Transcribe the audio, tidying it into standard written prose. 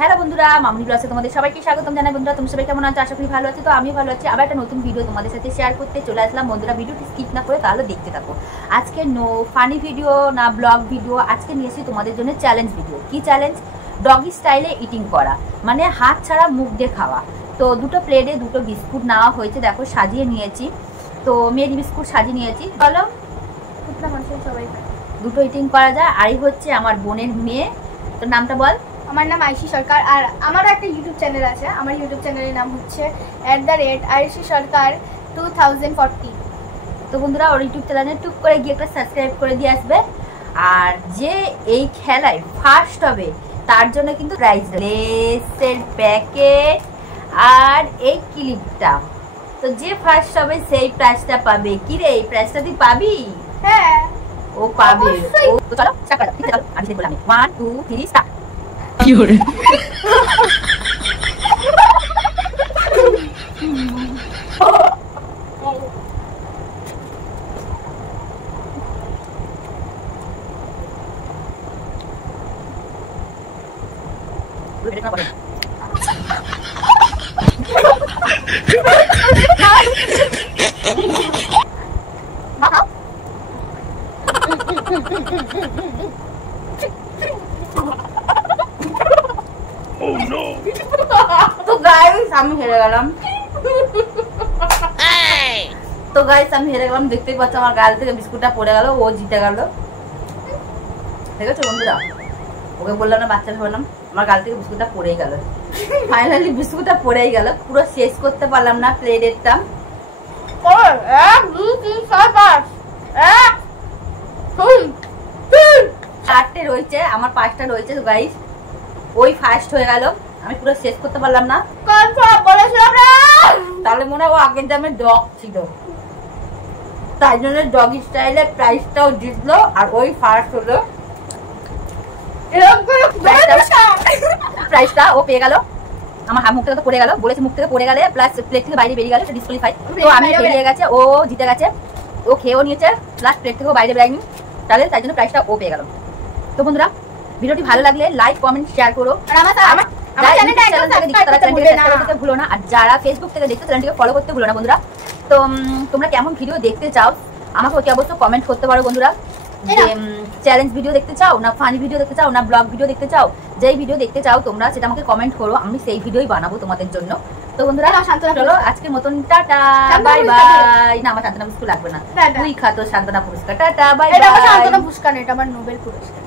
Hello বন্ধুরা, মামনি ব্লগে তোমাদের সবাইকে স্বাগতম জানাই। বন্ধুরা তুমি সবাই কেমন আছো? আশা করি ভালো আছো। তো আমি ভালো আছি। আবার একটা নতুন ভিডিও তোমাদের সাথে শেয়ার করতে চলে আসলাম। বন্ধুরা ভিডিওটি স্কিপ না করে তাহলে দেখতে থাকো। আজকে ফানি ভিডিও না ব্লগ ভিডিও, আজকে নিয়ে এসেছি তোমাদের জন্য চ্যালেঞ্জ ভিডিও। কি চ্যালেঞ্জ? ডগি স্টাইলে ইটিং করা, মানে হাত ছাড়া মুখ দিয়ে খাওয়া। তো দুটো প্লেটে দুটো বিস্কুট নেওয়া হয়েছে, দেখো সাজিয়ে নিয়েছি। তো মেরি বিস্কুট সাজিয়ে নিয়েছি। বলো মানুষের সবাই দুটো ইটিং করা যায়। আর এই হচ্ছে আমার বোনের মেয়ে, তোর নামটা বল। আমার নাম আয়ুষী সরকার, আর আমারও একটা ইউটিউব চ্যানেল আছে। আমার ইউটিউব চ্যানেলের নাম হচ্ছে @আয়ুষী সরকার 2040। তো বন্ধুরা ওর ইউটিউব চ্যানেলে টুক করে গিয়ে একটা সাবস্ক্রাইব করে দিয়ে আসবে। আর যে এই খেলায় ফার্স্ট হবে তার জন্য কিন্তু প্রাইজ, লেসের প্যাকেট আর এই ক্লিপটা। তো যে ফার্স্ট হবে সেই প্রাইজটা পাবে। কি রে, এই প্রাইজটা তুই পাবি? হ্যাঁ ও পাবে। ও তো চলো স্টার্ট করো। ঠিক আছে, চলো আমি সেটা বললাম। 1 2 3 স্টার্ট। কি হলো? তো গাইস আমি হেরে গেলাম। দেখতেই পাচ্ছ আমার গাল থেকে বিস্কুটটা পড়ে গেল। ও জিতে গেল। ঠিক আছে বন্ধুরা, ওকে বললাম না, বাচ্চা ভাবলাম, আমার গাল থেকে বিস্কুটটা পড়েই গেল। ফাইনালি বিস্কুটটা পড়েই গেল, পুরো শেষ করতে পারলাম না প্লেটেরটা। 1 2 3 4 5 4টে রয়েছে, আমার 5টা রয়েছে। তো গাইস ওই ফার্স্ট হয়ে গেল, আমি পুরো শেষ করতে পারলাম না। তাহলে মনে হয় ও আগের দামে ডগ ছিল, তাই জন্য ডগি স্টাইলে প্রাইসটাও জিতলো। আর ওই ফার্স্ট হলো, প্রাইসটা ও পেয়ে গেল। আমার মুখ থেকে তো পড়ে গেল, বলেছে মুখ থেকে পড়ে গেলে প্লাস প্লেট থেকে বাইরে বেরিয়ে গেল, ডিসক্বালিফাই। তো আমি বেরিয়ে গেছে, ও জিতে গেছে, ও খেয়েও নিয়েছে, প্লাস প্লেট থেকেও বাইরে বেরায়নি। তাহলে তাই জন্য প্রাইসটা ও পেয়ে গেল। তো বন্ধুরা ভিডিওটি ভালো লাগলে লাইক কমেন্ট শেয়ার করো। ভুলো না, আর যারা ফেসবুক থেকে দেখছো চ্যানেলটিকে ফলো করতে ভুলো না বন্ধুরা। তো তোমরা কেমন ভিডিও দেখতে চাও আমাকে অতি অবশ্যই কমেন্ট করতে পারো বন্ধুরা। যে চ্যালেঞ্জ ভিডিও দেখতে চাও, না ফানি ভিডিও দেখতে চাও, না ব্লগ ভিডিও দেখতে চাও, যেই ভিডিও দেখতে চাও তোমরা সেটা আমাকে কমেন্ট করো, আমি সেই ভিডিওই বানাবো তোমাদের জন্য। তো বন্ধুরা চলো আজকের মতন টাটা বাই বাই। না আমার সান্ত্বনা পুরস্কার লাগবে না, তুই খা তো সান্ত্বনা পুরস্কার। Tata bye bye. সান্ত্বনা পুরস্কার, এটা আমার নোবেল পুরস্কার।